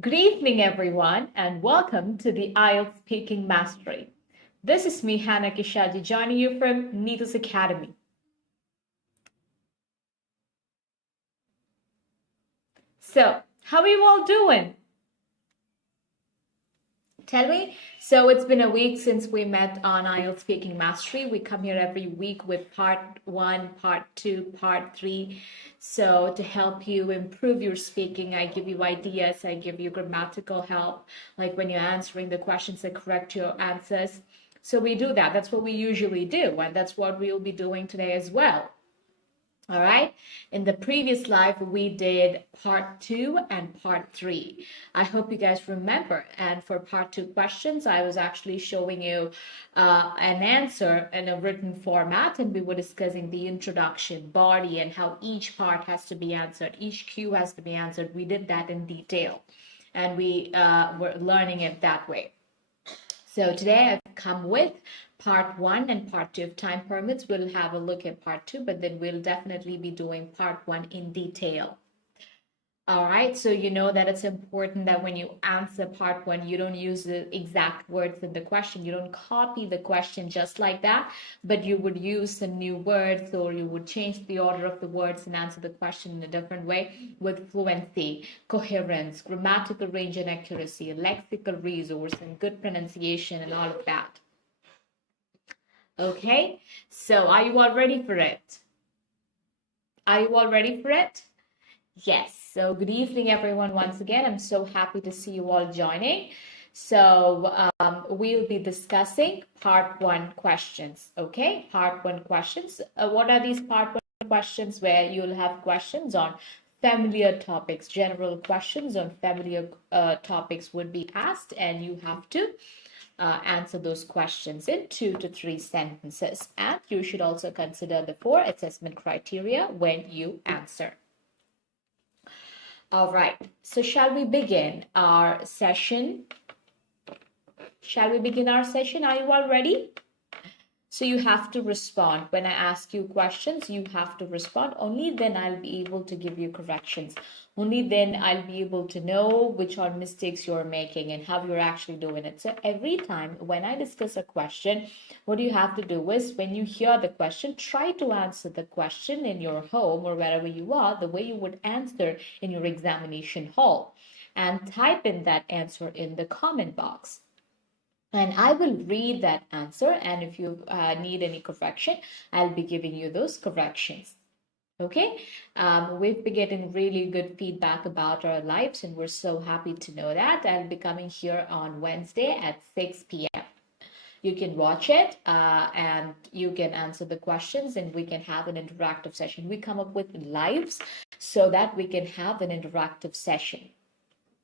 Good evening, everyone, and welcome to the IELTS Speaking Mastery. This is me, 𝐻𝐿𝐬𝐴 𝐾𝐲, joining you from 𝐁𝐝𝐻 Academy. So, how are you all doing? Tell me. So it's been a week since we met on IELTS Speaking Mastery. We come here every week with part 1, part 2, part 3. So to help you improve your speaking, I give you ideas, I give you grammatical help, like when you're answering the questions, I correct your answers. So we do that. That's what we usually do, and that's what we'll be doing today as well. All right. In the previous live, we did part 2 and part 3. I hope you guys remember. And for part 2 questions, I was actually showing you an answer in a written format, and we were discussing the introduction, body, and how each part has to be answered. Each cue has to be answered. We did that in detail, and we were learning it that way. So today I've come with part 1 and part 2. If time permits, we'll have a look at part 2, but then we'll definitely be doing part 1 in detail. All right, so you know that it's important that when you answer part 1, you don't use the exact words in the question. You don't copy the question just like that, but you would use some new words, or you would change the order of the words and answer the question in a different way with fluency, coherence, grammatical range and accuracy, lexical resource, and good pronunciation and all of that. Okay, so are you all ready for it? Are you all ready for it? Yes. So good evening, everyone. Once again, I'm so happy to see you all joining. So we'll be discussing part 1 questions. Okay, part 1 questions. What are these part 1 questions? Where you'll have questions on familiar topics, general questions on familiar topics would be asked, and you have to answer those questions in 2 to 3 sentences. And you should also consider the 4 assessment criteria when you answer. All right, so shall we begin our session? Shall we begin our session? Are you all ready? So you have to respond. When I ask you questions, you have to respond. Only then I'll be able to give you corrections. Only then I'll be able to know which are mistakes you're making and how you're actually doing it. So every time when I discuss a question, what you have to do is when you hear the question, try to answer the question in your home or wherever you are, the way you would answer in your examination hall, and type in that answer in the comment box. And I will read that answer, and if you need any correction, I'll be giving you those corrections. Okay, we've been getting really good feedback about our lives, and we're so happy to know that. I'll be coming here on Wednesday at 6 p.m. You can watch it and you can answer the questions, and we can have an interactive session. We come up with lives so that we can have an interactive session.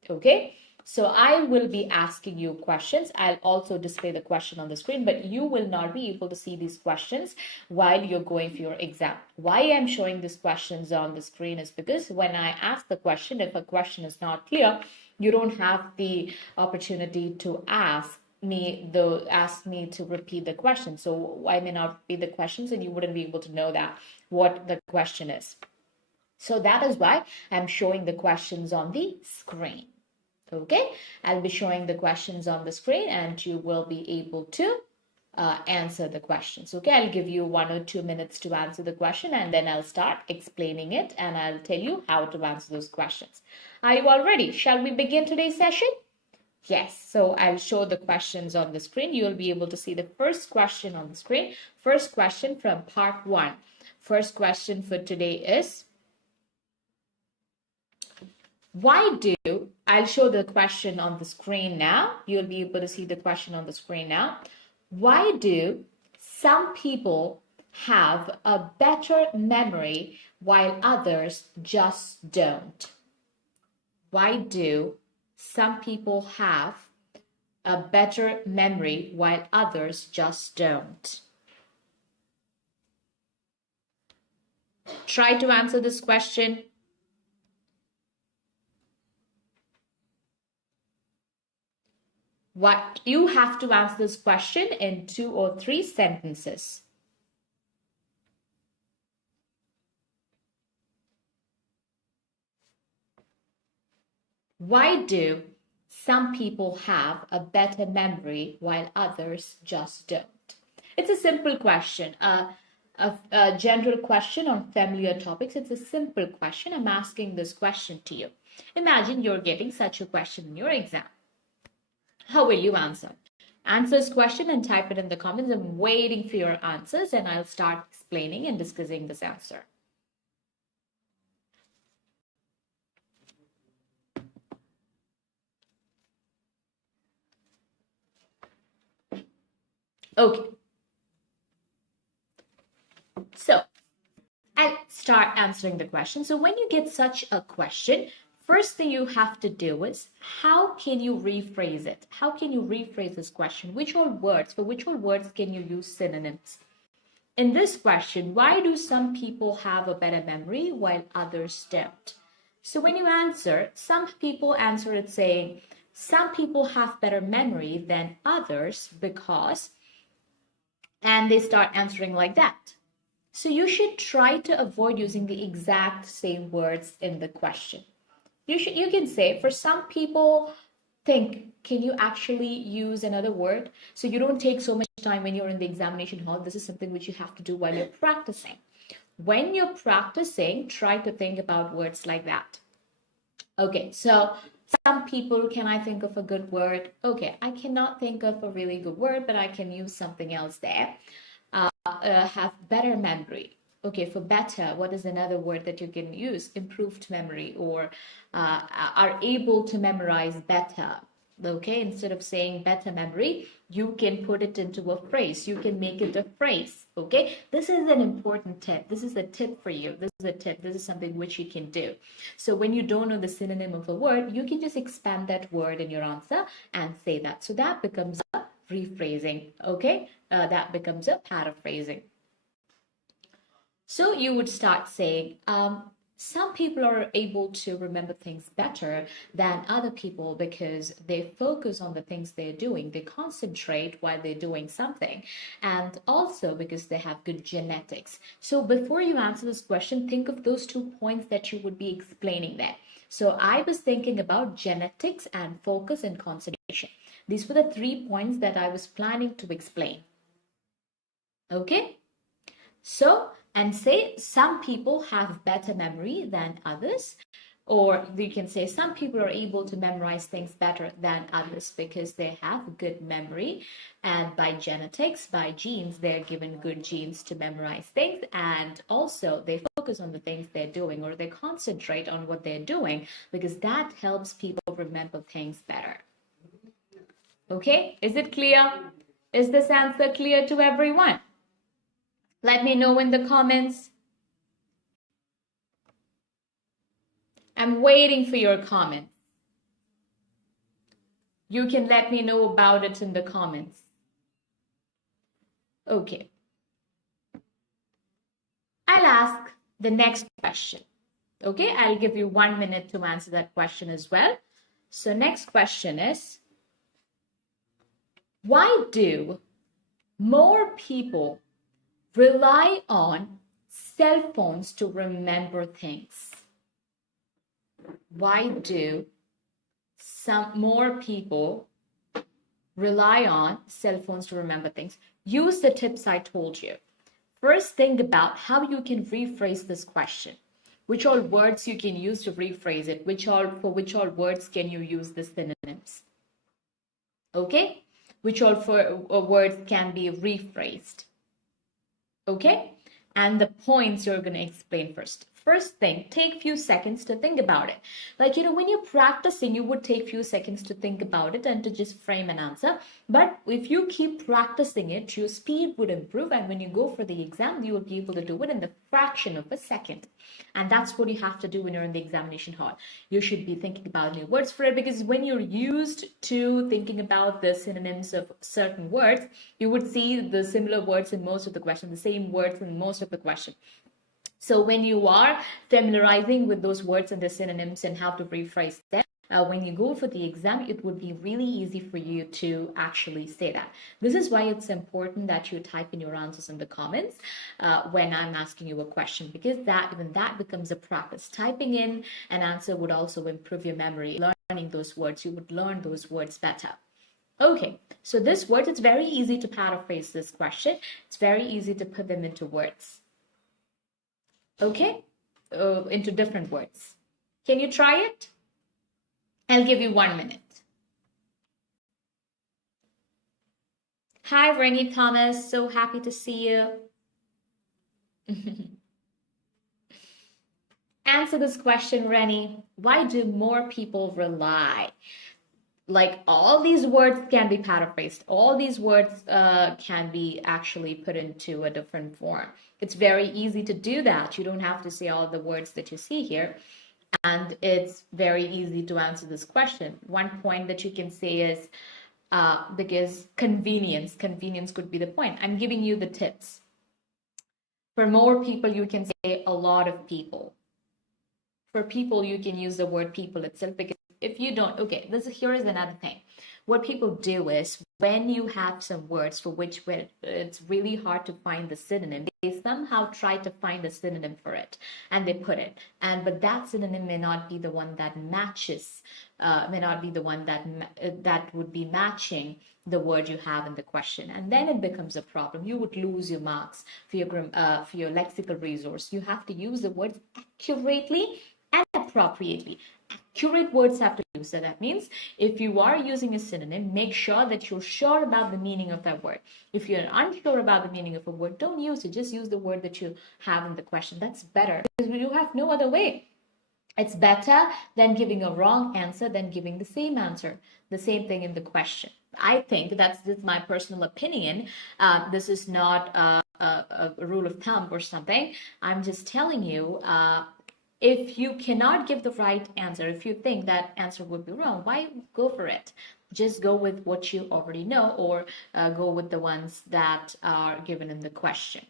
Okay. So I will be asking you questions. I'll also display the question on the screen, but you will not be able to see these questions while you're going for your exam. Why I'm showing these questions on the screen is because when I ask the question, if a question is not clear, you don't have the opportunity to ask me to repeat the question. So I may not repeat the questions, and you wouldn't be able to know that what the question is. So that is why I'm showing the questions on the screen. Okay, I'll be showing the questions on the screen, and you will be able to answer the questions. Okay, I'll give you 1 or 2 minutes to answer the question, and then I'll start explaining it, and I'll tell you how to answer those questions. Are you all ready? Shall we begin today's session? Yes, so I'll show the questions on the screen. You'll be able to see the first question on the screen. First question from part 1. First question for today is, why do, I'll show the question on the screen now. You'll be able to see the question on the screen now. Why do some people have a better memory while others just don't? Why do some people have a better memory while others just don't? Try to answer this question. What you have to answer this question in 2 or 3 sentences. Why do some people have a better memory while others just don't? It's a simple question, a general question on familiar topics. It's a simple question. I'm asking this question to you. Imagine you're getting such a question in your exam. How will you answer? Answer this question and type it in the comments. I'm waiting for your answers and I'll start explaining and discussing this answer. Okay. So I'll start answering the question. So when you get such a question, first thing you have to do is, how can you rephrase it? How can you rephrase this question? For which all words can you use synonyms? In this question, why do some people have a better memory while others don't? So when you answer, some people answer it saying, some people have better memory than others because, and they start answering like that. So you should try to avoid using the exact same words in the question. You can say, for some people, think, can you actually use another word? So you don't take so much time when you're in the examination hall. This is something which you have to do while you're practicing. When you're practicing, try to think about words like that. Okay, so some people, can I think of a good word? Okay, I cannot think of a really good word, but I can use something else there. Have better memory. Okay, for better, what is another word that you can use? Improved memory, or are able to memorize better. Okay, instead of saying better memory, you can put it into a phrase. You can make it a phrase. Okay, this is an important tip. This is a tip for you. This is a tip. This is something which you can do. So when you don't know the synonym of a word, you can just expand that word in your answer and say that. So that becomes a rephrasing. Okay, that becomes a paraphrasing. So you would start saying, some people are able to remember things better than other people because they focus on the things they're doing. They concentrate while they're doing something. And also because they have good genetics. So before you answer this question, think of those 2 points that you would be explaining there. So I was thinking about genetics and focus and concentration. These were the 3 points that I was planning to explain. Okay? So, and say some people have better memory than others, or you can say some people are able to memorize things better than others because they have good memory, and by genetics, by genes, they're given good genes to memorize things, and also they focus on the things they're doing, or they concentrate on what they're doing because that helps people remember things better. Okay, is it clear? Is this answer clear to everyone? Let me know in the comments. I'm waiting for your comments. You can let me know about it in the comments. Okay. I'll ask the next question. Okay, I'll give you 1 minute to answer that question as well. So next question is, why do more people rely on cell phones to remember things? Why do some more people rely on cell phones to remember things? Use the tips I told you. First, think about how you can rephrase this question. Which all words you can use to rephrase it? For which all words can you use the synonyms? Okay? Which all words can be rephrased? Okay, and the points you're going to explain first. First thing, take few seconds to think about it. Like, when you're practicing, you would take few seconds to think about it and to just frame an answer. But if you keep practicing it, your speed would improve. And when you go for the exam, you will be able to do it in the fraction of a second. And that's what you have to do when you're in the examination hall. You should be thinking about new words for it, because when you're used to thinking about the synonyms of certain words, you would see the similar words in most of the question, the same words in most of the question. So when you are familiarizing with those words and the synonyms and how to rephrase them, when you go for the exam, it would be really easy for you to actually say that. This is why it's important that you type in your answers in the comments when I'm asking you a question, because even that becomes a practice. Typing in an answer would also improve your memory. Learn learning those words. You would learn those words better. Okay, so this word, it's very easy to paraphrase this question. It's very easy to put them into words. Okay, into different words. Can you try it? I'll give you 1 minute. Hi, Rennie Thomas. So happy to see you. Answer this question, Rennie. Why do more people rely? Like, all these words can be paraphrased. All these words can be actually put into a different form. It's very easy to do that. You don't have to say all the words that you see here. And it's very easy to answer this question. One point that you can say is, because convenience could be the point. I'm giving you the tips. For more people, you can say a lot of people. For people, you can use the word people itself, because if you don't, okay, here is another thing. What people do is, when you have some words for which it's really hard to find the synonym, they somehow try to find a synonym for it, and they put it. But that synonym may not be the one that matches, may not be the one that would be matching the word you have in the question, and then it becomes a problem. You would lose your marks for your lexical resource. You have to use the words accurately and appropriately. Accurate words have to use. So that means if you are using a synonym, make sure that you're sure about the meaning of that word. If you're unsure about the meaning of a word, don't use it. Just use the word that you have in the question. That's better, because you have no other way. It's better than giving a wrong answer than giving the same answer, the same thing in the question. I think that's just my personal opinion. This is not a rule of thumb or something. I'm just telling you, if you cannot give the right answer, if you think that answer would be wrong, why go for it? Just go with what you already know, or go with the ones that are given in the question.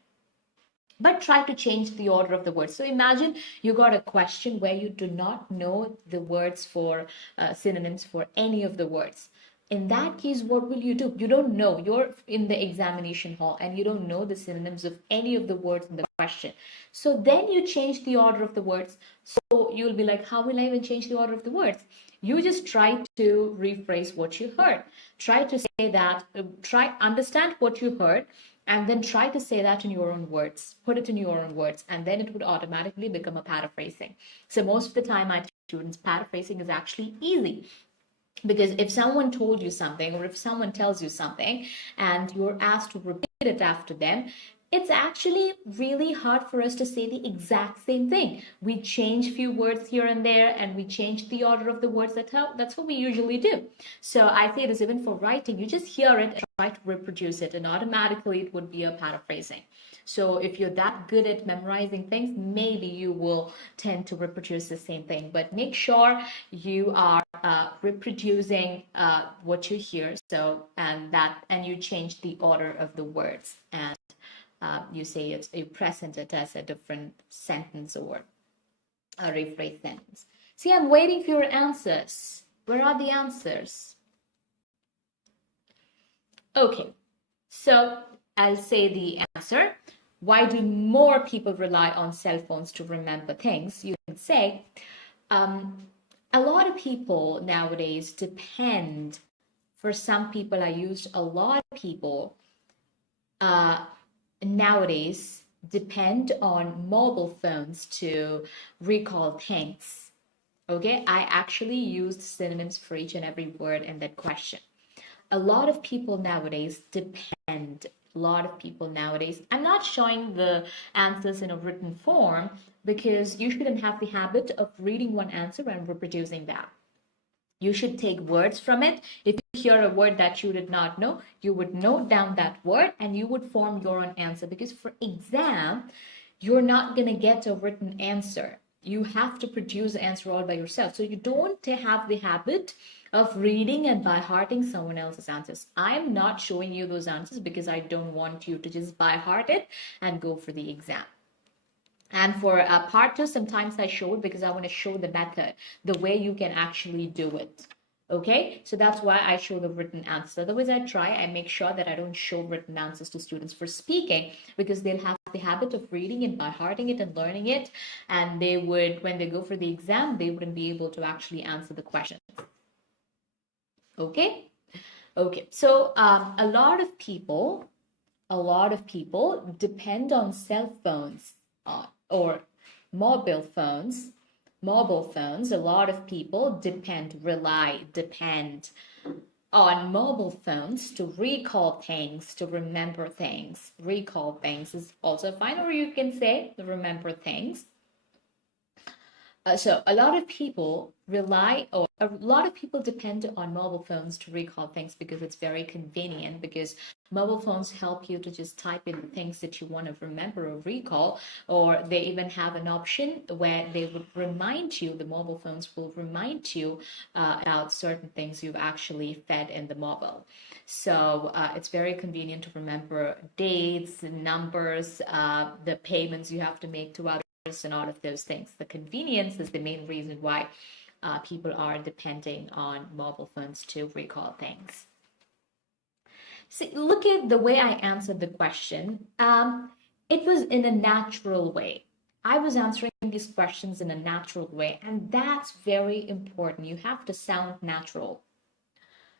But try to change the order of the words. So imagine you got a question where you do not know the words for synonyms for any of the words. In that case, what will you do? You don't know. You're in the examination hall and you don't know the synonyms of any of the words in the question. So then you change the order of the words. So you'll be like, how will I even change the order of the words? You just try to rephrase what you heard. Try to say that, understand what you heard, and then try to say that in your own words. Put it in your own words, and then it would automatically become a paraphrasing. So most of the time, I tell students, paraphrasing is actually easy. Because if someone told you something, or if someone tells you something and you're asked to repeat it after them, it's actually really hard for us to say the exact same thing. We change few words here and there, and we change the order of the words. That's what we usually do. So I say this even for writing. You just hear it and try to reproduce it, and automatically it would be a paraphrasing. So if you're that good at memorizing things, maybe you will tend to reproduce the same thing. But make sure you are reproducing what you hear. So and you change the order of the words, and you say it, you present it as a different sentence or a rephrased sentence. See, I'm waiting for your answers. Where are the answers? Okay, so I'll say the answer. Why do more people rely on cell phones to remember things? You can say, a lot of people nowadays depend, for some people, I used a lot of people nowadays depend on mobile phones to recall things. Okay, I actually used synonyms for each and every word in that question. A lot of people nowadays depend. A lot of people nowadays. I'm not showing the answers in a written form because you shouldn't have the habit of reading one answer and reproducing that. You should take words from it. If you hear a word that you did not know, you would note down that word and you would form your own answer, because for exam, you're not going to get a written answer. You have to produce the answer all by yourself. So you don't have the habit of reading and by hearting someone else's answers. I'm not showing you those answers because I don't want you to just by heart it and go for the exam. And for part 2, sometimes I show it because I want to show the method, the way you can actually do it. Okay, so that's why I show the written answers. Otherwise, I make sure that I don't show written answers to students for speaking, because they'll have the habit of reading it, by hearting it and learning it, and they would, when they go for the exam, they wouldn't be able to actually answer the questions. Okay. Okay, so a lot of people depend on cell phones or mobile phones. A lot of people depend on mobile phones to recall things, to remember things. Recall things is also fine, or you can say remember things. So a lot of people depend on mobile phones to recall things because it's very convenient, because mobile phones help you to just type in things that you want to remember or recall, or they even have an option where they would remind you, the mobile phones will remind you about certain things you've actually fed in the mobile. So it's very convenient to remember dates, numbers, the payments you have to make to others, and all of those things. The convenience is the main reason why people are depending on mobile phones to recall things. See, look at the way I answered the question. It was in a natural way. I was answering these questions in a natural way, and that's very important. You have to sound natural.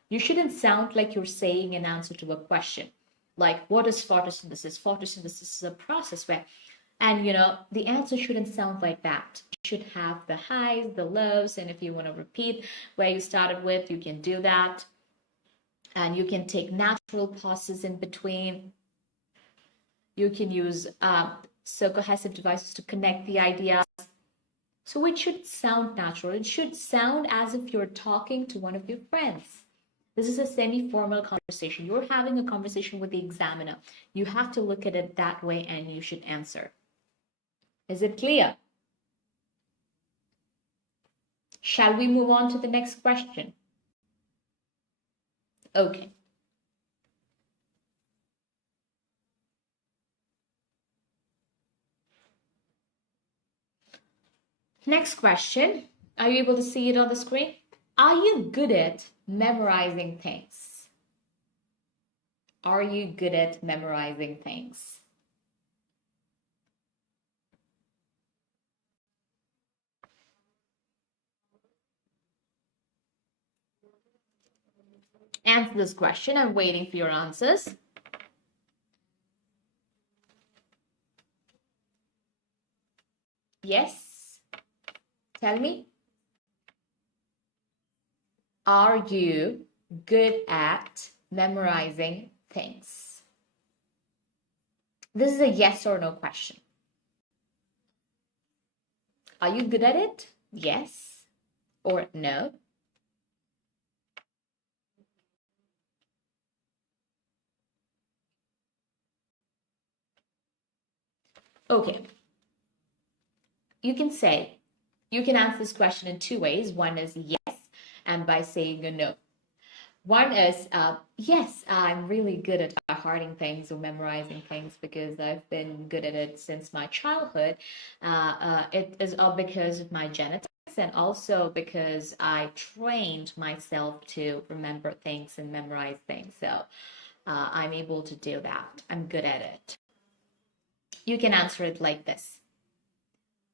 You shouldn't sound like you're saying an answer to a question. Like, what is photosynthesis? Photosynthesis is a process where, and the answer shouldn't sound like that. You should have the highs, the lows, and if you want to repeat where you started with, you can do that. And you can take natural pauses in between. You can use 𝐀𝐝 devices to connect the ideas. So it should sound natural. It should sound as if you're talking to one of your friends. This is a semi-formal conversation. You're having a conversation with the examiner. You have to look at it that way, and you should answer. Is it clear? Shall we move on to the next question? Okay. Next question. Are you able to see it on the screen? Are you good at memorizing things? Are you good at memorizing things? Answer this question. I'm waiting for your answers. Yes? Tell me. Are you good at memorizing things? This is a yes or no question. Are you good at it? Yes or no? Okay. You can answer this question in two ways. One is yes, and by saying a no. One is, yes, I'm really good at hearting things or memorizing things because I've been good at it since my childhood. It is all because of my genetics, and also because I trained myself to remember things and memorize things. So I'm able to do that. I'm good at it. You can answer it like this.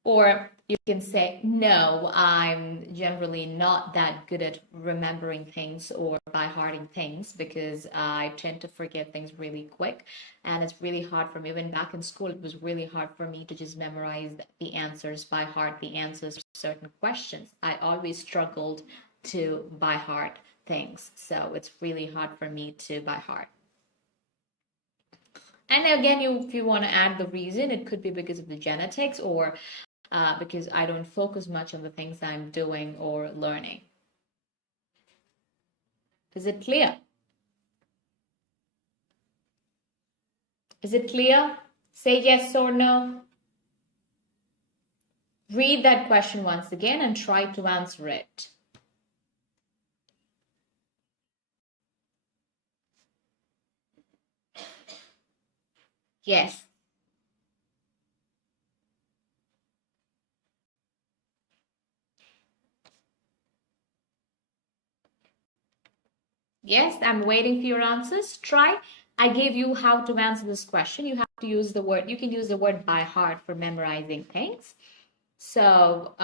Or you can say, no, I'm generally not that good at remembering things or by hearting things because I tend to forget things really quick. And it's really hard for me. Even back in school, it was really hard for me to just memorize the answers, by heart the answers to certain questions. I always struggled to by heart things. So it's really hard for me to by heart. And again, if you want to add the reason, it could be because of the genetics or because I don't focus much on the things I'm doing or learning. Is it clear? Is it clear? Say yes or no. Read that question once again and try to answer it. Yes. Yes, I'm waiting for your answers. Try I gave you how to answer this question. You have to use the word, you can use the word by heart for memorizing things. So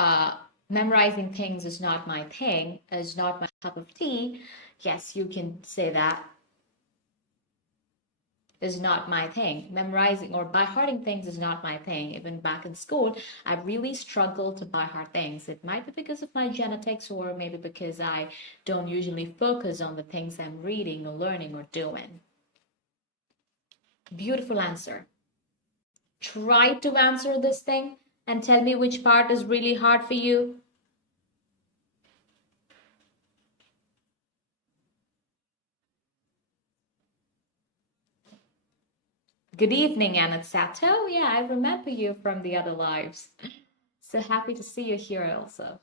memorizing things is not my thing, is not my cup of tea. Yes, you can say that. Is not my thing. Memorizing or by hearting things is not my thing. Even back in school, I really struggled to by heart things. It might be because of my genetics, or maybe because I don't usually focus on the things I'm reading or learning or doing. Beautiful answer. Try to answer this thing and tell me which part is really hard for you. Good evening, Anna Sato. Yeah, I remember you from the other lives. So happy to see you here also.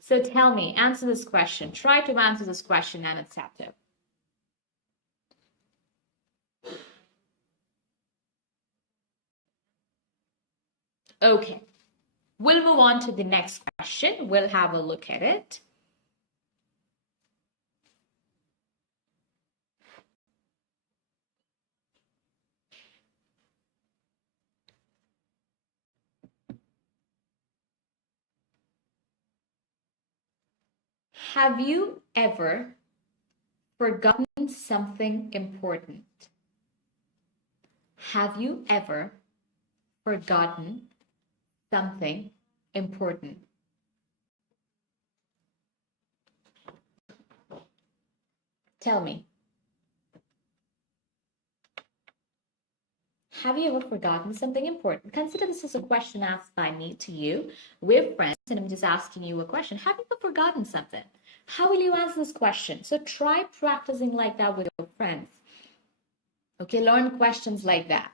So tell me, answer this question. Try to answer this question, Anna Sato. Okay, we'll move on to the next question. We'll have a look at it. Have you ever forgotten something important? Have you ever forgotten something important? Tell me. Have you ever forgotten something important? Consider this as a question asked by me to you. We're friends, and I'm just asking you a question. Have you ever forgotten something? How will you answer this question? So try practicing like that with your friends. Okay, learn questions like that.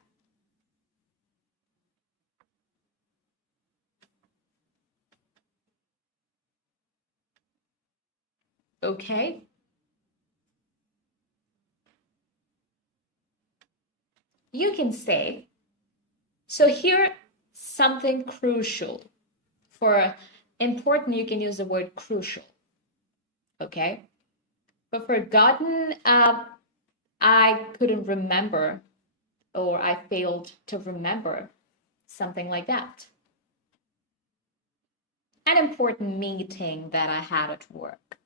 Okay. You can say, so here, something crucial. For important, you can use the word crucial. Okay. But forgotten, I couldn't remember, or I failed to remember, something like that. An important meeting that I had at work.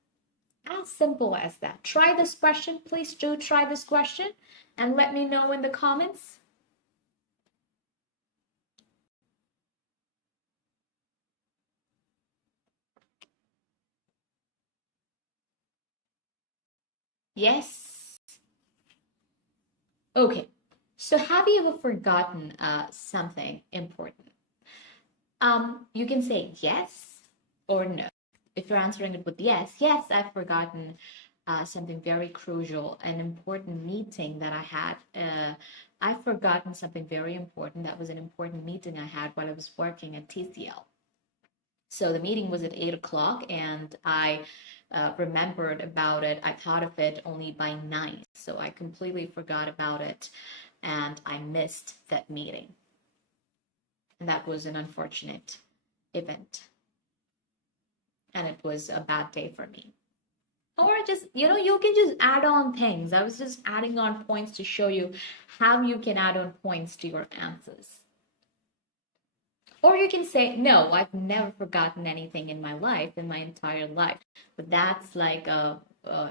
As simple as that. Try this question. Please do try this question and let me know in the comments. Yes. Okay. So have you ever forgotten something important? You can say yes or no. If you're answering it with yes, yes, I've forgotten something very crucial, an important meeting that I had. I've forgotten something very important. That was an important meeting I had while I was working at TCL. So the meeting was at 8 o'clock, and I remembered about it. I thought of it only by 9. So I completely forgot about it, and I missed that meeting. And that was an unfortunate event. And it was a bad day for me. Or just, you can just add on things. I was just adding on points to show you how you can add on points to your answers. Or you can say, no, I've never forgotten anything in my life, in my entire life. But that's like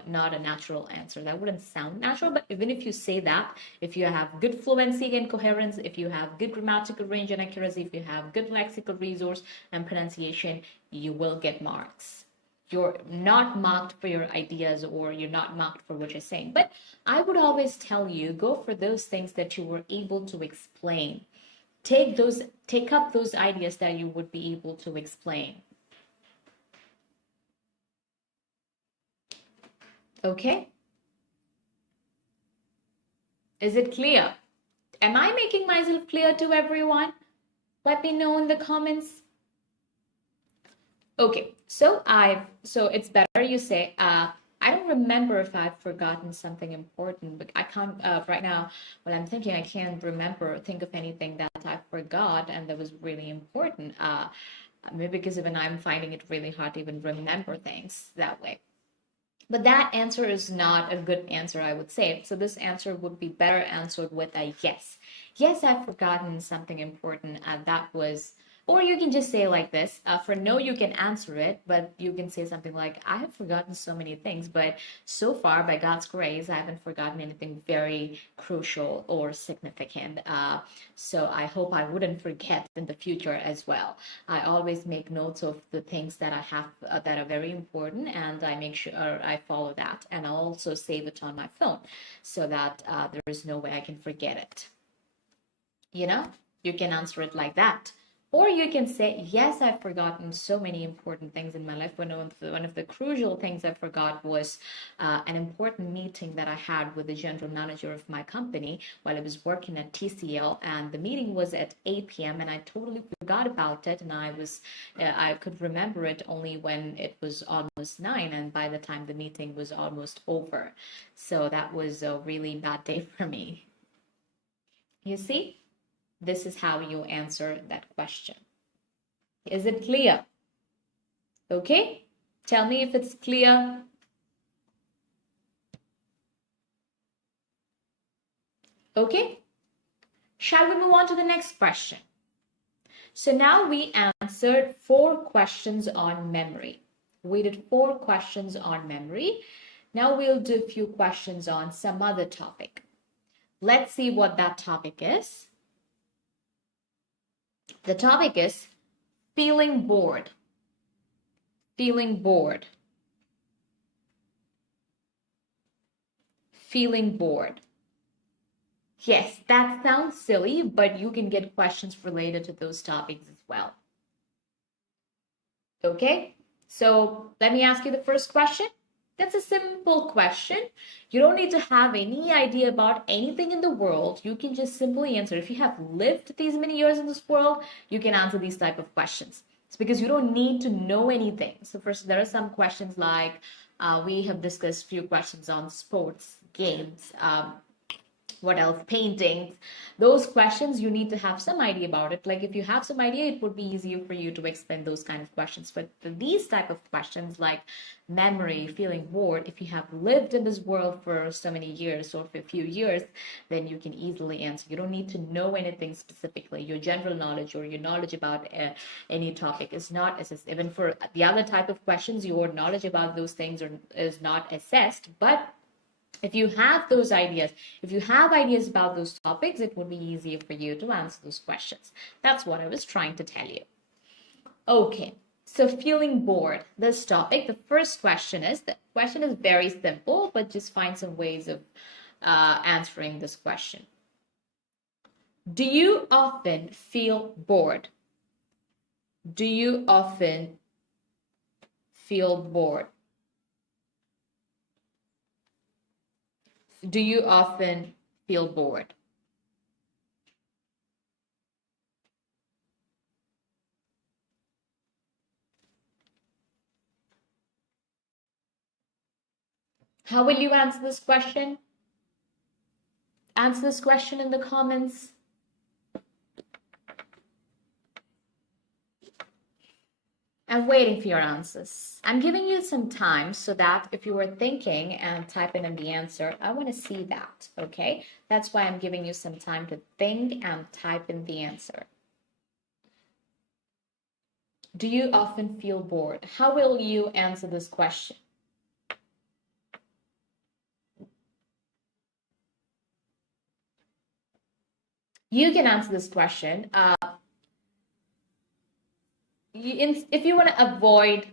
not a natural answer. That wouldn't sound natural. But even if you say that, if you have good fluency and coherence, if you have good grammatical range and accuracy, if you have good lexical resource and pronunciation, you will get marks. You're not marked for your ideas, or you're not marked for what you're saying. But I would always tell you, go for those things that you were able to explain. Take up those ideas that you would be able to explain. Okay? Is it clear? Am I making myself clear to everyone? Let me know in the comments. Okay, so it's better you say, I don't remember if I've forgotten something important, but I can't, right now, when I'm thinking, I can't think of anything that I forgot and that was really important. Maybe because even I'm finding it really hard to even remember things that way. But that answer is not a good answer, I would say. So this answer would be better answered with a yes. Yes, I've forgotten something important, and that was, or you can just say like this. For no, you can answer it, but you can say something like, I have forgotten so many things, but so far, by God's grace, I haven't forgotten anything very crucial or significant. So I hope I wouldn't forget in the future as well. I always make notes of the things that I have that are very important, and I make sure I follow that, and I'll also save it on my phone so that there is no way I can forget it. You know, you can answer it like that. Or you can say, yes, I've forgotten so many important things in my life. One of the crucial things I forgot was an important meeting that I had with the general manager of my company while I was working at TCL. And the meeting was at 8 p.m. and I totally forgot about it. And I could remember it only when it was almost 9. And by the time the meeting was almost over. So that was a really bad day for me. You see? This is how you answer that question. Is it clear? Okay, tell me if it's clear. Okay, shall we move on to the next question? So now we answered 4 questions on memory. We did 4 questions on memory. Now we'll do a few questions on some other topic. Let's see what that topic is. The topic is feeling bored. Feeling bored. Feeling bored. Yes, that sounds silly, but you can get questions related to those topics as well. Okay, so let me ask you the first question. That's a simple question. You don't need to have any idea about anything in the world. You can just simply answer. If you have lived these many years in this world, you can answer these type of questions. It's because you don't need to know anything. So first, there are some questions like we have discussed a few questions on sports, games, what else, paintings. Those questions, you need to have some idea about it. Like if you have some idea, it would be easier for you to explain those kind of questions. But these type of questions like memory, feeling bored, if you have lived in this world for so many years or for a few years, then you can easily answer. You don't need to know anything specifically. Your general knowledge or your knowledge about any topic is not assessed. Even for the other type of questions, your knowledge about those things is not assessed. But if you have those ideas, if you have ideas about those topics, it would be easier for you to answer those questions. That's what I was trying to tell you. Okay, so feeling bored, this topic, the first question is, the question is very simple, but just find some ways of answering this question. Do you often feel bored? Do you often feel bored? Do you often feel bored? How will you answer this question? Answer this question in the comments. I'm waiting for your answers. I'm giving you some time so that if you were thinking and typing in the answer, I want to see that, okay? That's why I'm giving you some time to think and type in the answer. Do you often feel bored? How will you answer this question? You can answer this question. If you want to avoid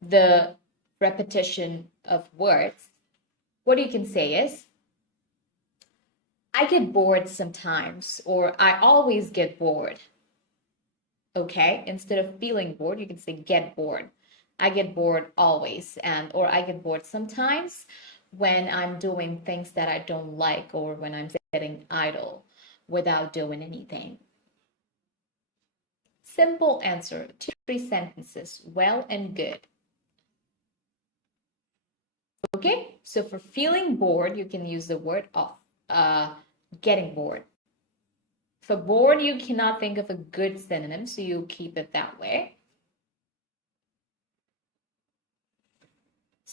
the repetition of words, what you can say is, I get bored sometimes, or I always get bored. Okay, instead of feeling bored, you can say get bored. I get bored always, or I get bored sometimes when I'm doing things that I don't like, or when I'm sitting idle without doing anything. Simple answer, 2-3 sentences, well and good. Okay, so for feeling bored, you can use the word off, getting bored. For bored, you cannot think of a good synonym, so you keep it that way.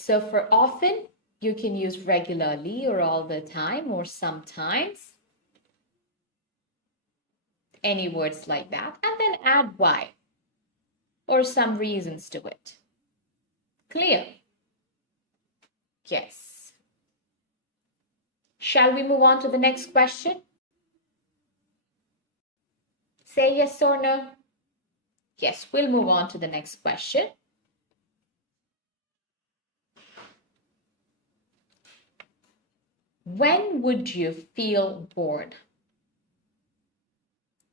So for often, you can use regularly or all the time or sometimes. Any words like that. And then add why or some reasons to it. Clear? Yes. Shall we move on to the next question? Say yes or no. Yes, we'll move on to the next question. When would you feel bored?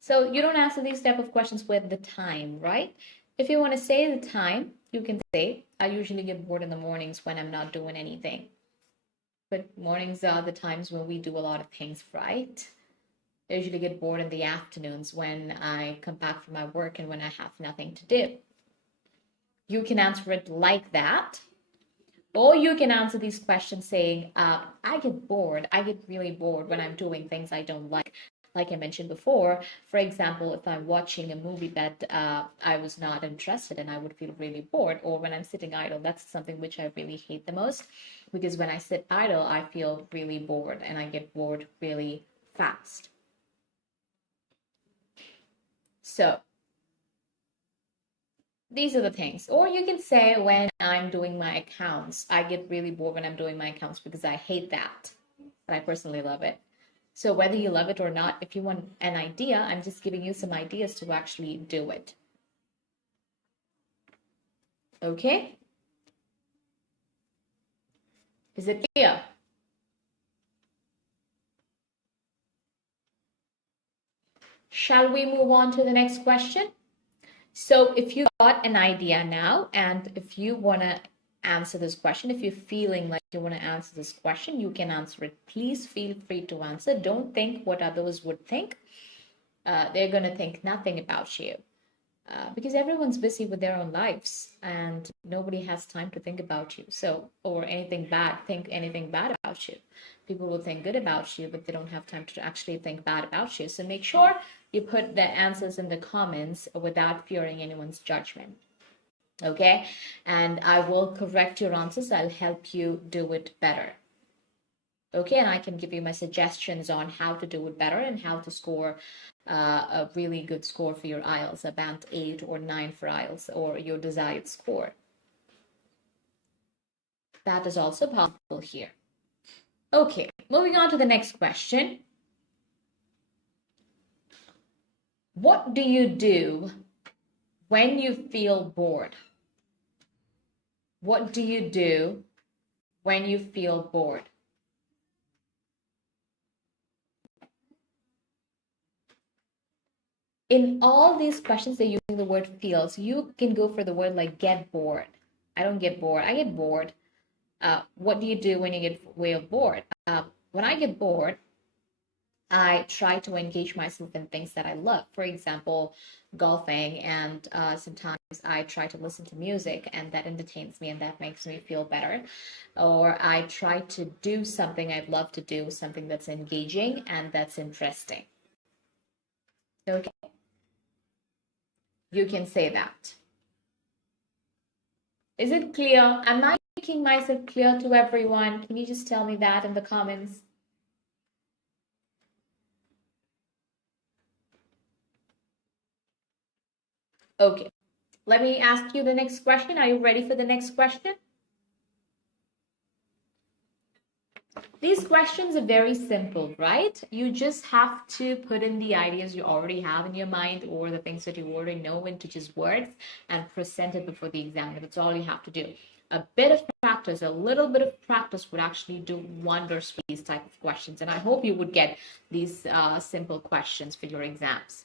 So you don't answer these type of questions with the time, right? If you want to say the time, you can say, I usually get bored in the mornings when I'm not doing anything. But mornings are the times when we do a lot of things, right? I usually get bored in the afternoons when I come back from my work and when I have nothing to do. You can answer it like that. Or you can answer these questions saying, I get bored. I get really bored when I'm doing things I don't like. Like I mentioned before, for example, if I'm watching a movie that I was not interested in, I would feel really bored. Or when I'm sitting idle, that's something which I really hate the most. Because when I sit idle, I feel really bored and I get bored really fast. So these are the things. Or you can say when I'm doing my accounts, I get really bored when I'm doing my accounts because I hate that. But I personally love it. So whether you love it or not, if you want an idea, I'm just giving you some ideas to actually do it. Okay? Is it clear? Shall we move on to the next question? So if you got an idea now, and if you want to answer this question, if you're feeling like you want to answer this question, you can answer it. Please feel free to answer. Don't think what others would think. They're going to think nothing about you because everyone's busy with their own lives and nobody has time to think about you. So, or anything bad, think anything bad about you. People will think good about you, but they don't have time to actually think bad about you. So make sure you put the answers in the comments without fearing anyone's judgment. Okay? And I will correct your answers. I'll help you do it better. Okay? And I can give you my suggestions on how to do it better and how to score a really good score for your IELTS, a band 8 or 9 for IELTS, or your desired score. That is also possible here. Okay, moving on to the next question. What do you do when you feel bored? What do you do when you feel bored? In all these questions, they're using the word feel. So you can go for the word like get bored. I don't get bored. I get bored. What do you do when you get way bored? When I get bored, I try to engage myself in things that I love. For example, golfing, and sometimes I try to listen to music and that entertains me and that makes me feel better. Or I try to do something I'd love to do, something that's engaging and that's interesting. Okay. You can say that. Is it clear? Am I making myself clear to everyone? Can you just tell me that in the comments? Okay, let me ask you the next question. Are you ready for the next question? These questions are very simple, right? You just have to put in the ideas you already have in your mind or the things that you already know into just words and present it before the examiner. That's all you have to do. A bit of practice, a little bit of practice would actually do wonders for these type of questions. And I hope you would get these simple questions for your exams.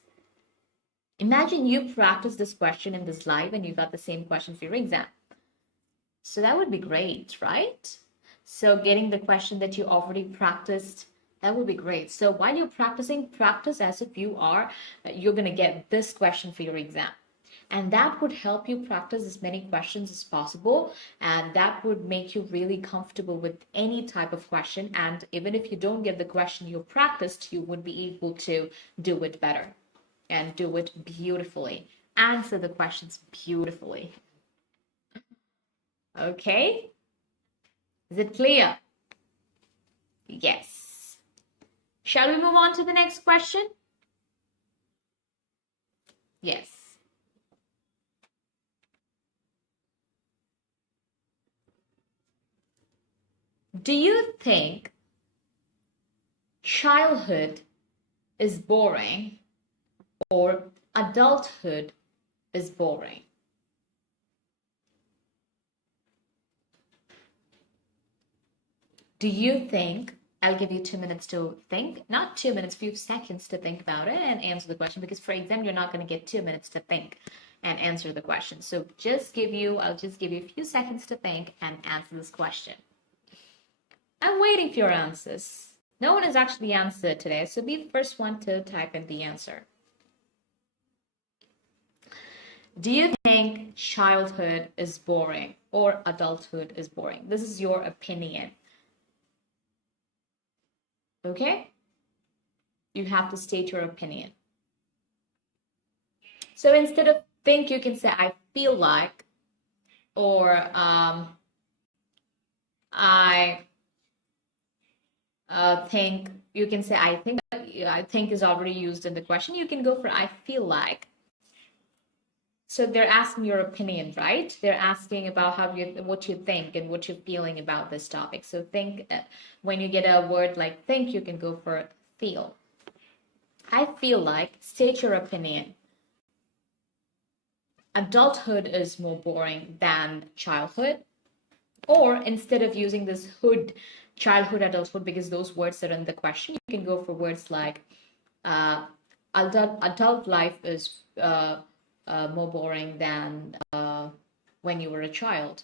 Imagine you practice this question in this live and you got the same question for your exam. So that would be great, right? So getting the question that you already practiced, that would be great. So while you're practicing, practice as if you're going to get this question for your exam. And that would help you practice as many questions as possible. And that would make you really comfortable with any type of question. And even if you don't get the question you practiced, you would be able to do it better and do it beautifully. Answer the questions beautifully. Okay? Is it clear? Yes. Shall we move on to the next question? Yes. Do you think childhood is boring or adulthood is boring? Do you think, I'll give you 2 minutes to think, not 2 minutes, few seconds to think about it and answer the question, because for exam, you're not going to get 2 minutes to think and answer the question. So I'll just give you a few seconds to think and answer this question. I'm waiting for your answers. No one has actually answered today, so be the first one to type in the answer. Do you think childhood is boring or adulthood is boring? This is your opinion. Okay? You have to state your opinion. So instead of think, you can say I feel like, or I think. You can say I think. I think is already used in the question. You can go for I feel like. So they're asking your opinion, right? They're asking about what you think and what you're feeling about this topic. So think, when you get a word like think, you can go for feel. I feel like, state your opinion. Adulthood is more boring than childhood. Or instead of using this hood, childhood, adulthood, because those words are in the question, you can go for words like adult life is more boring than when you were a child.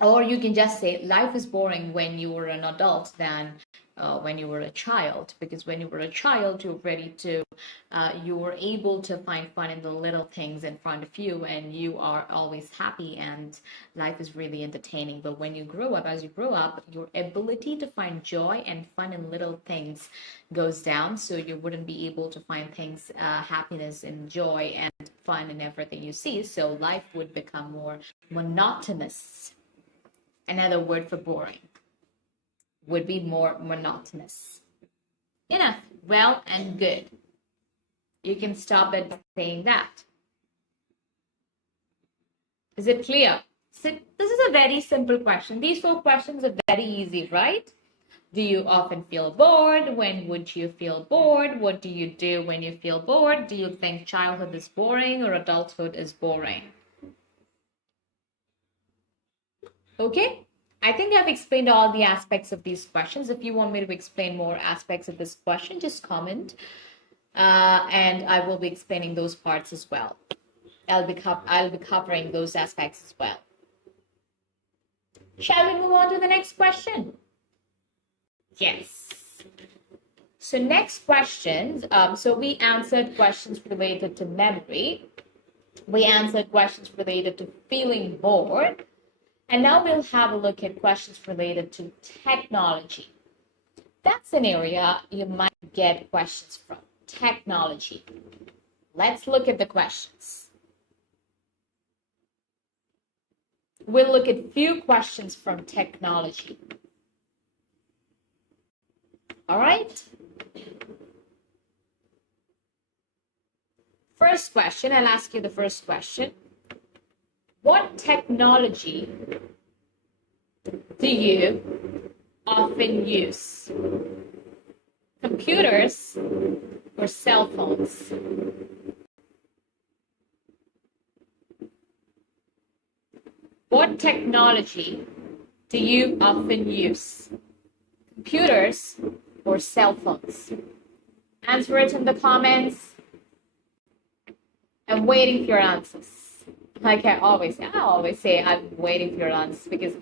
Or you can just say life is boring when you were an adult than when you were a child, because when you were a child, you were able to find fun in the little things in front of you, and you are always happy and life is really entertaining. But when you grow up, as you grow up, your ability to find joy and fun in little things goes down, so you wouldn't be able to find things, happiness and joy and fun in everything you see. So life would become more monotonous. Another word for boring would be more monotonous. Enough. Well and good. You can stop at saying that. Is it clear? So this is a very simple question. These 4 questions are very easy, right? Do you often feel bored? When would you feel bored? What do you do when you feel bored? Do you think childhood is boring or adulthood is boring? Okay? I think I've explained all the aspects of these questions. If you want me to explain more aspects of this question, just comment. And I will be explaining those parts as well. I'll be covering those aspects as well. Shall we move on to the next question? Yes. So next questions. So we answered questions related to memory. We answered questions related to feeling bored. And now we'll have a look at questions related to technology. That's an area you might get questions from. Technology. Let's look at the questions. We'll look at few questions from technology. All right. First question, I'll ask you the first question. What technology do you often use? Computers or cell phones? What technology do you often use? Computers or cell phones? Answer it in the comments. I'm waiting for your answers. Like I always say, I'm waiting for your answers, because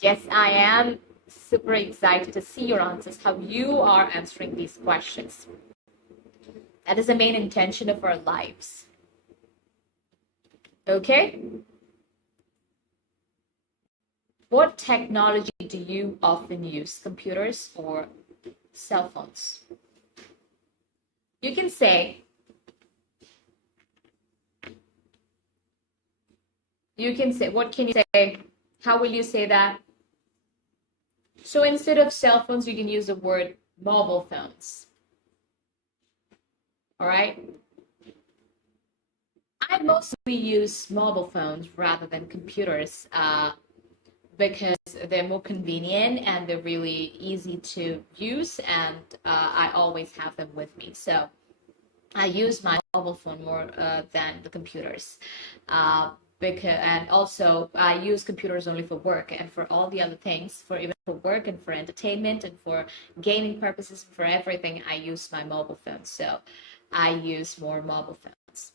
yes, I am super excited to see your answers, how you are answering these questions. That is the main intention of our lives. Okay? What technology do you often use? Computers or cell phones? You can say, what can you say? How will you say that? So instead of cell phones, you can use the word mobile phones. All right. I mostly use mobile phones rather than computers because they're more convenient and they're really easy to use, and I always have them with me. So I use my mobile phone more than the computers. And also I use computers only for work, and for all the other things, for even for work and for entertainment and for gaming purposes, for everything, I use my mobile phone. So I use more mobile phones.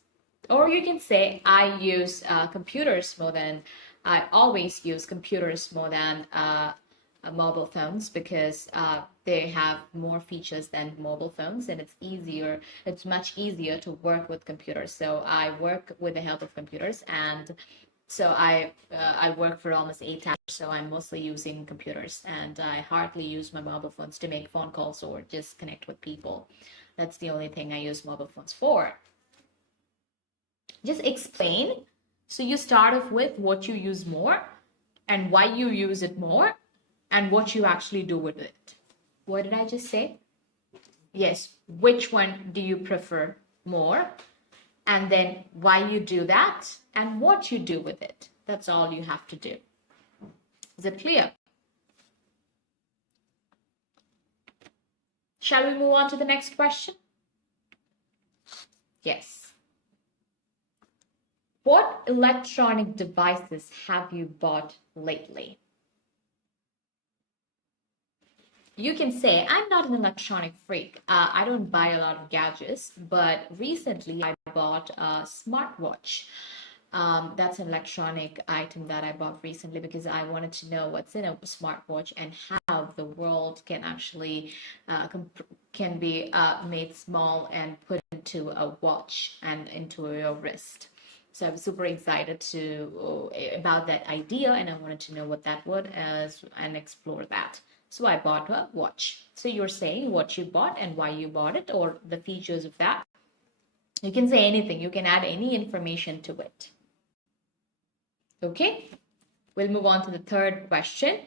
Or you can say I use computers more than, I always use computers more than mobile phones because they have more features than mobile phones, and it's much easier to work with computers. So I work with the help of computers, and so I work for almost 8 hours, so I'm mostly using computers, and I hardly use my mobile phones to make phone calls or just connect with people. That's the only thing I use mobile phones for. Just explain. So you start off with what you use more and why you use it more and what you actually do with it. What did I just say? Yes, which one do you prefer more? And then why you do that and what you do with it. That's all you have to do. Is it clear? Shall we move on to the next question? Yes. What electronic devices have you bought lately? You can say, I'm not an electronic freak. I don't buy a lot of gadgets, but recently I bought a smartwatch. That's an electronic item that I bought recently because I wanted to know what's in a smartwatch and how the world can actually can be made small and put into a watch and into your wrist. So I'm super excited about that idea, and I wanted to know what that would and explore that. So I bought a watch. So you're saying what you bought and why you bought it, or the features of that. You can say anything. You can add any information to it. Okay, we'll move on to the third question.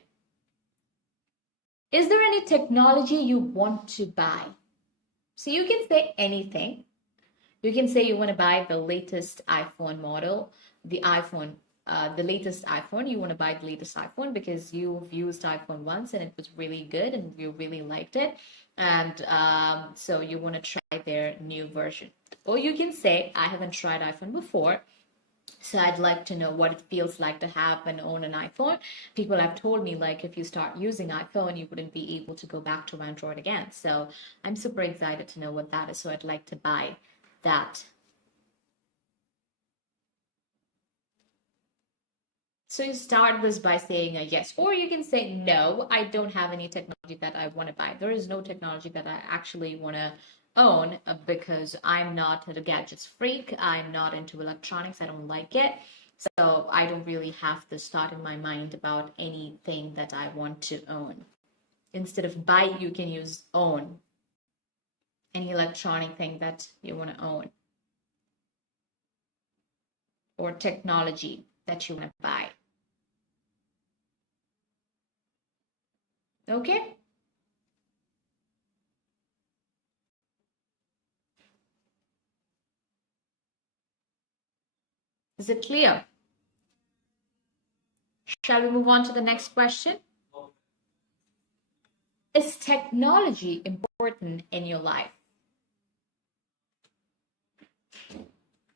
Is there any technology you want to buy? So you can say anything. You can say you want to buy the latest iPhone model, the latest iPhone. You want to buy the latest iPhone because you've used iPhone once and it was really good and you really liked it. And so you want to try their new version. Or you can say, I haven't tried iPhone before, so I'd like to know what it feels like to have and own an iPhone. People have told me, like, if you start using iPhone, you wouldn't be able to go back to Android again. So I'm super excited to know what that is. So I'd like to buy that. So you start this by saying a yes, or you can say no, I don't have any technology that I want to buy. There is no technology that I actually want to own because I'm not a gadgets freak. I'm not into electronics. I don't like it. So I don't really have this thought in my mind about anything that I want to own. Instead of buy, you can use own. Any electronic thing that you want to own, or technology that you want to buy. Okay? Is it clear? Shall we move on to the next question? Is technology important in your life?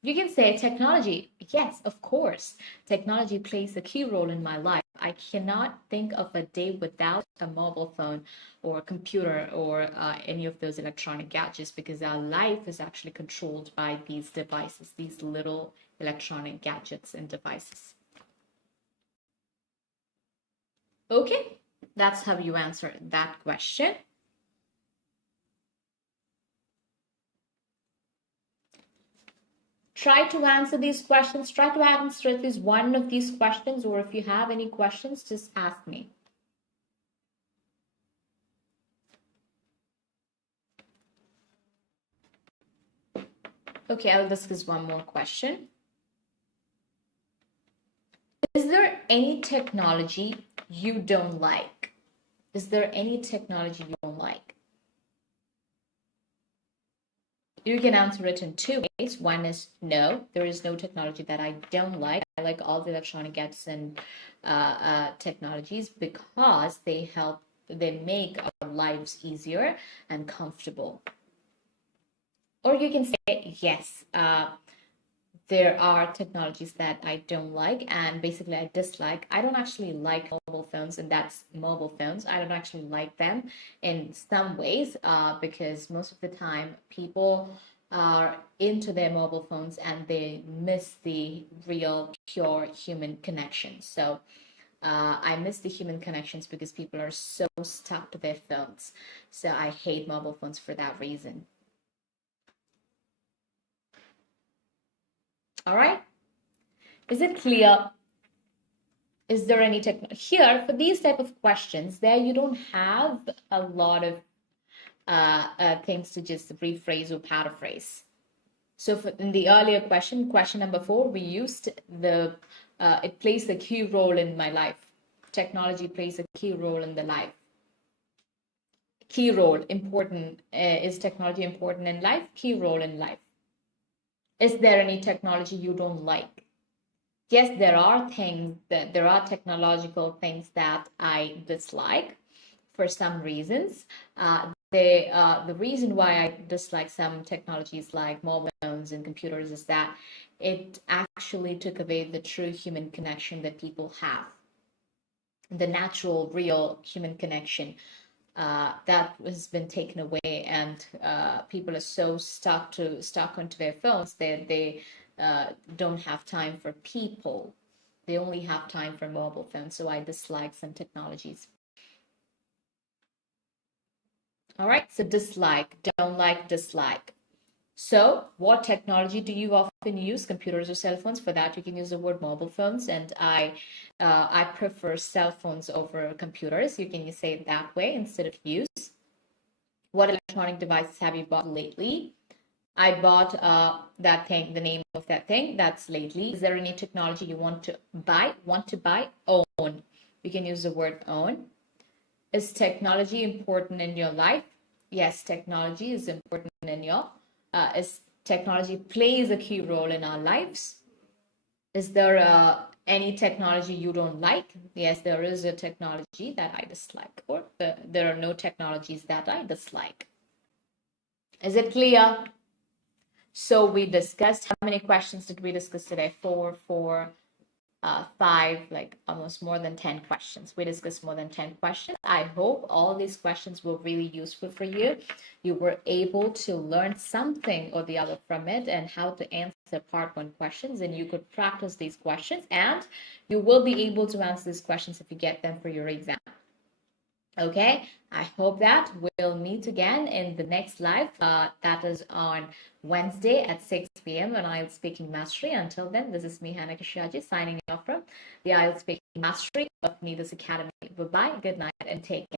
You can say technology. Yes, of course. Technology plays a key role in my life. I cannot think of a day without a mobile phone or a computer or any of those electronic gadgets, because our life is actually controlled by these devices, these little electronic gadgets and devices. Okay, that's how you answer that question. Try to answer these questions. Try to answer at least one of these questions, or if you have any questions, just ask me. Okay, I'll discuss one more question. Is there any technology you don't like? Is there any technology you don't like? You can answer it in two ways. One is no, there is no technology that I don't like. I like all the electronic gadgets and technologies because they make our lives easier and comfortable. Or you can say yes, there are technologies that I don't like and basically I dislike. I don't actually like mobile phones, and that's mobile phones. I don't actually like them in some ways because most of the time people are into their mobile phones and they miss the real pure human connection. So I miss the human connections because people are so stuck to their phones. So I hate mobile phones for that reason. All right. Is it clear? Is there any technology here for these type of questions? There you don't have a lot of things to just rephrase or paraphrase. So in the earlier question number 4, we used the it plays a key role in my life. Technology plays a key role in the life. Key role, important. Is technology important in life? Key role in life. Is there any technology you don't like? Yes, there are technological things that I dislike for some reasons. The reason why I dislike some technologies like mobile phones and computers is that it actually took away the true human connection that people have, the natural, real human connection. That has been taken away, and people are so stuck onto their phones that they don't have time for people. They only have time for mobile phones. So I dislike some technologies. All right, so dislike, don't like, dislike. So what technology do you often use, computers or cell phones? For that, you can use the word mobile phones, and I prefer cell phones over computers. You can say it that way instead of use. What electronic devices have you bought lately? I bought that thing, the name of that thing, that's lately. Is there any technology you want to buy? Own. You can use the word own. Is technology important in your life? Yes, technology is important in your is technology plays a key role in our lives. Is there any technology you don't like? Yes, there is a technology that I dislike, or there are no technologies that I dislike. Is it clear? So we discussed, how many questions did we discuss today? 4, 5, like almost more than 10 questions. We discussed more than 10 questions. I hope all these questions were really useful for you. You were able to learn something or the other from it and how to answer part 1 questions, and you could practice these questions, and you will be able to answer these questions if you get them for your exam. Okay, I hope that we'll meet again in the next live. That is on Wednesday at 6 p.m. on IELTS Speaking Mastery. Until then, this is me, 𝐻𝐬𝐬𝐢𝐧𝑠 signing off from the IELTS Speaking Mastery of 𝐀𝐝𝐦𝐻𝐬𝐬𝐢𝐧𝑠 Academy. Bye-bye, good night, and take care.